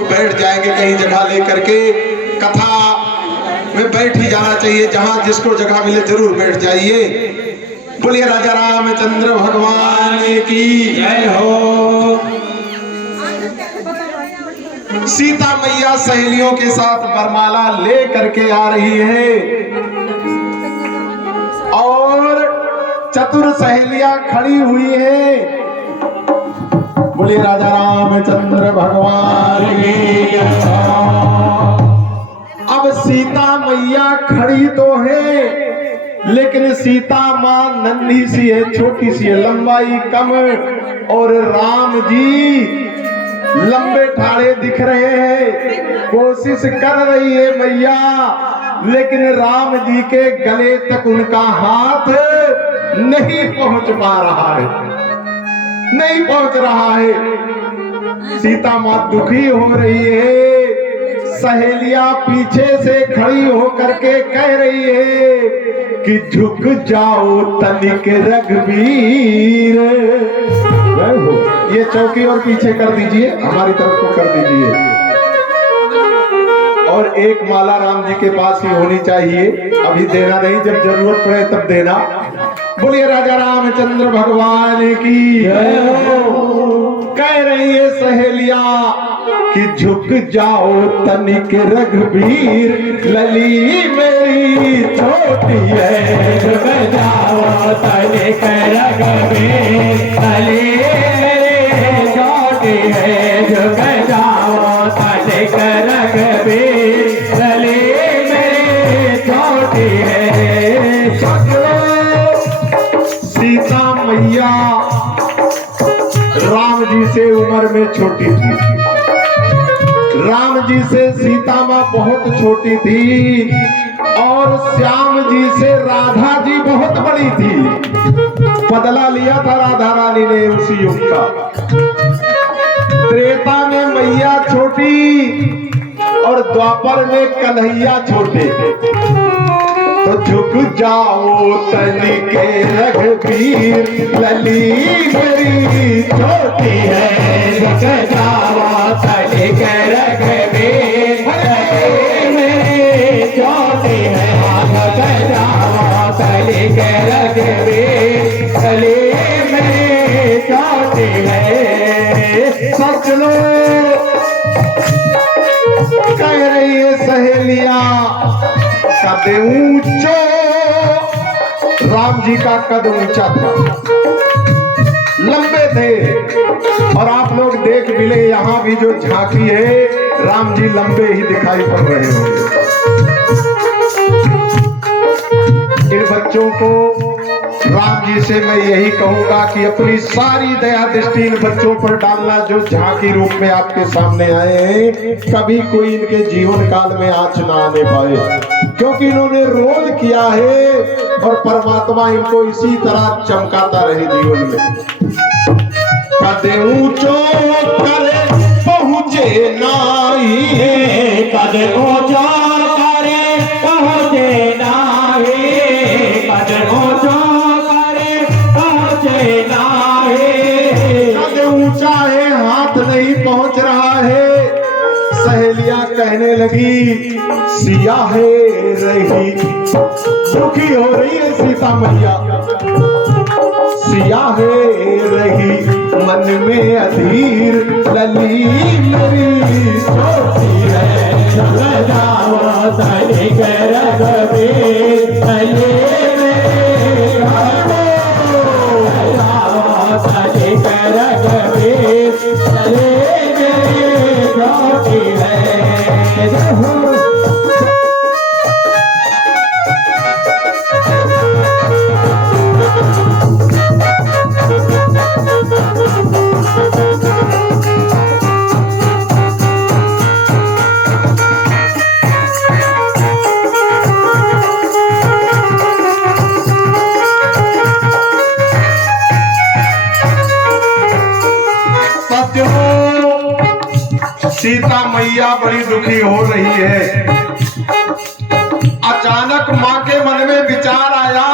लोग बैठ जाएंगे कहीं जगह लेकर के। कथा में बैठ ही जाना चाहिए, जहां जिसको जगह मिले जरूर बैठ जाइए। बोलिए राजा रामचंद्र भगवान की जय हो। सीता मैया सहेलियों के साथ वरमाला ले करके आ रही है और चतुर सहेलियां खड़ी हुई है। बोलिए राजा रामचंद्र भगवान की जय हो। अब सीता मैया खड़ी तो है, लेकिन सीता मां नन्ही सी है, छोटी सी है, लंबाई कम, और राम जी लंबे ठाड़े दिख रहे हैं। कोशिश कर रही है मैया, लेकिन राम जी के गले तक उनका हाथ नहीं पहुंच पा रहा है, नहीं पहुंच रहा है। सीता मां दुखी हो रही है। सहेलियां पीछे से खड़ी होकर के कह रही है कि झुक जाओ तनिक रघुवीर। ये चौकी और पीछे कर दीजिए, हमारी तरफ को कर दीजिए, और एक माला राम जी के पास ही होनी चाहिए। अभी देना नहीं, जब जरूरत पड़े तब देना। बोलिए राजा रामचंद्र भगवान की जय हो। कह रही है सहेलियां कि झुक जाओ तनिक रघुवीर, लली मेरी छोटी है। झुक जाओ तनिक रघुवीर, लली मेरी छोटी है। झुक जाओ तनिक रघुवीर, लली मेरी छोटी है। सीता मैया राम जी से उम्र में छोटी थी, राम जी से सीता मां बहुत छोटी थी, और श्याम जी से राधा जी बहुत बड़ी थी। बदला लिया था राधा रानी ने उसी युग का। त्रेता में मैया छोटी और द्वापर में कन्हैया छोटे। तो झुक जाओ तनिक रघुवीर, लली मेरी छोटी है। झुक जाओ तनिक रघुवीर, लली मेरी छोटी है। झुक जाओ तनिक रघुवीर, लली मेरी छोटी है। सच लो कह रही है सहेलियां, कद ऊंचो, राम जी का कद ऊंचा था, लंबे थे। और आप लोग देख मिले, यहां भी जो झांकी है, राम जी लंबे ही दिखाई पड़ रहे होंगे। इन बच्चों को राम जी से मैं यही कहूंगा कि अपनी सारी दया दृष्टि इन बच्चों पर डालना, जो झांकी रूप में आपके सामने आए हैं। कभी कोई इनके जीवन काल में आंच ना आने पाए, क्योंकि इन्होंने रोल किया है और परमात्मा इनको इसी तरह चमकाता रहे जीवन में। कद ऊंचो करे पहुंचे नाई, कद ऊंचो करे पहुंचे नाई, कद ऊंचो करे पहुंचे नाई। कद ऊंचा है, हाथ नहीं पहुंच रहा है। सहेलियां कहने लगी सिया है रही, दुखी हो रही है सीता मैया। सिया है रही मन में अधीर, लली मेरी छोटी है। झुक जाओ तनिक रघुवीर, लली मेरी तनिक रघुवीर, लली मेरी छोटी है। सीता मैया बड़ी दुखी हो रही है। अचानक मां के मन में विचार आया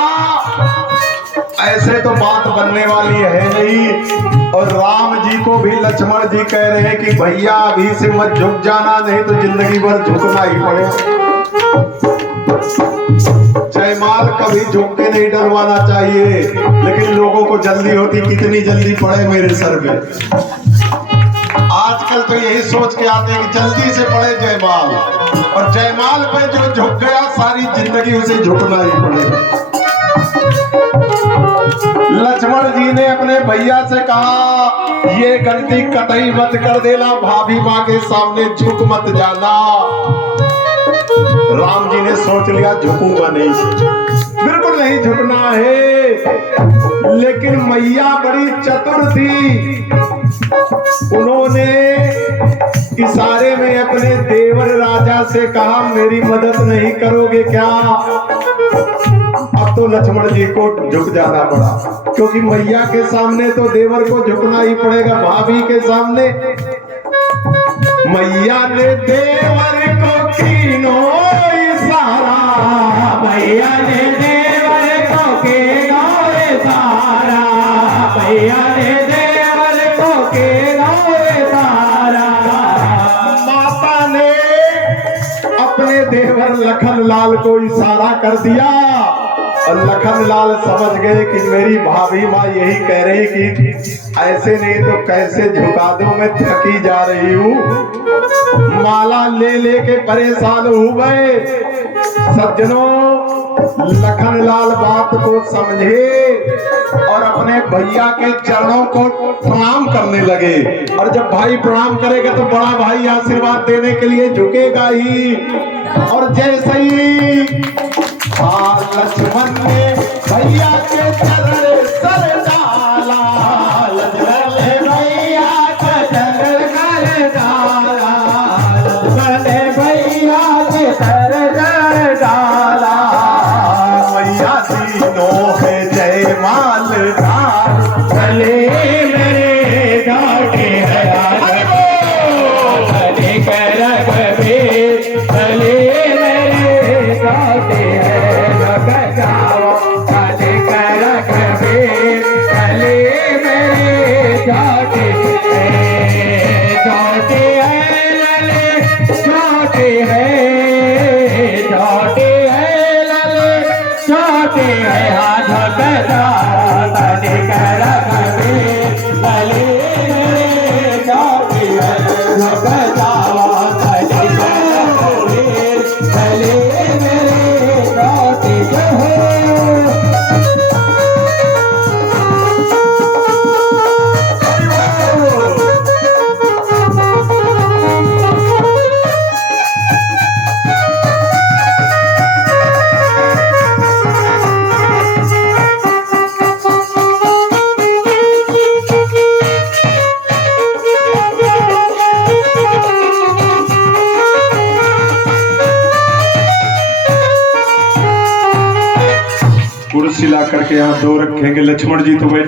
ऐसे तो बात बनने वाली है नहीं। और राम जी को भी लक्ष्मण जी कह रहे हैं कि भैया अभी से मत झुक जाना, नहीं तो जिंदगी भर झुकना ही पड़ेगा। जयमाल कभी झुक के नहीं डरवाना चाहिए, लेकिन लोगों को जल्दी होती, कितनी जल्दी पड़े मेरे सर पे। आजकल तो यही सोच के आते हैं कि जल्दी से पड़े जयमाल, और जयमाल पे जो झुक गया सारी जिंदगी उसे झुकना ही पड़ेगा। लक्ष्मण जी ने अपने भैया से कहा ये गलती कतई मत कर देना, भाभी माँ के सामने झुक मत जाना। राम जी ने सोच लिया झुकूंगा नहीं, बिल्कुल नहीं झुकना है। लेकिन मैया बड़ी चतुर थी, उन्होंने इशारे में अपने देवर राजा से कहा मेरी मदद नहीं करोगे क्या? अब तो लक्ष्मण जी को झुक जाना पड़ा, क्योंकि मैया के सामने तो देवर को झुकना ही पड़ेगा। भाभी के सामने मैया ने देवर को कीनो इशारा, मैया ने देवर को कीनो इशारा, मैया ने देवर को कीनो इशारा। माता ने अपने देवर लखन लाल को इशारा कर दिया, और लखन लाल समझ गए कि मेरी भाभी माँ यही कह रही कि ऐसे नहीं तो कैसे झुका दो, मैं थकी जा रही हूँ। माला ले लेके परेशान हो गए। सज्जनों, लखन लाल बात को समझे और अपने भैया के चरणों को प्रणाम करने लगे। और जब भाई प्रणाम करेगा तो बड़ा भाई आशीर्वाद देने के लिए झुकेगा ही। और जैसे ही लक्ष्मण ने भैया के चरण सर डाला, लक्ष्मण ने भैया के चरण सर डाला, लक्ष्मण ने भैया के चरण डाला। मैया तीनों है जयमाल डाल, भले मेरे घाटे है भले कर रघुवीर, भले मेरे घाटे है जाओ, भले कर रघुवीर, भले मेरे घाटे है घाटे है लले घाटे है घाटे है लले घाटे है हाथ बता, भले कर रघुवीर, भले मेरे घाटे है बजाओ, भले कर रघुवीर, भले मेरे घाटे है। कुर्सी ला करके यहाँ दो रखेंगे, लक्ष्मण जी तो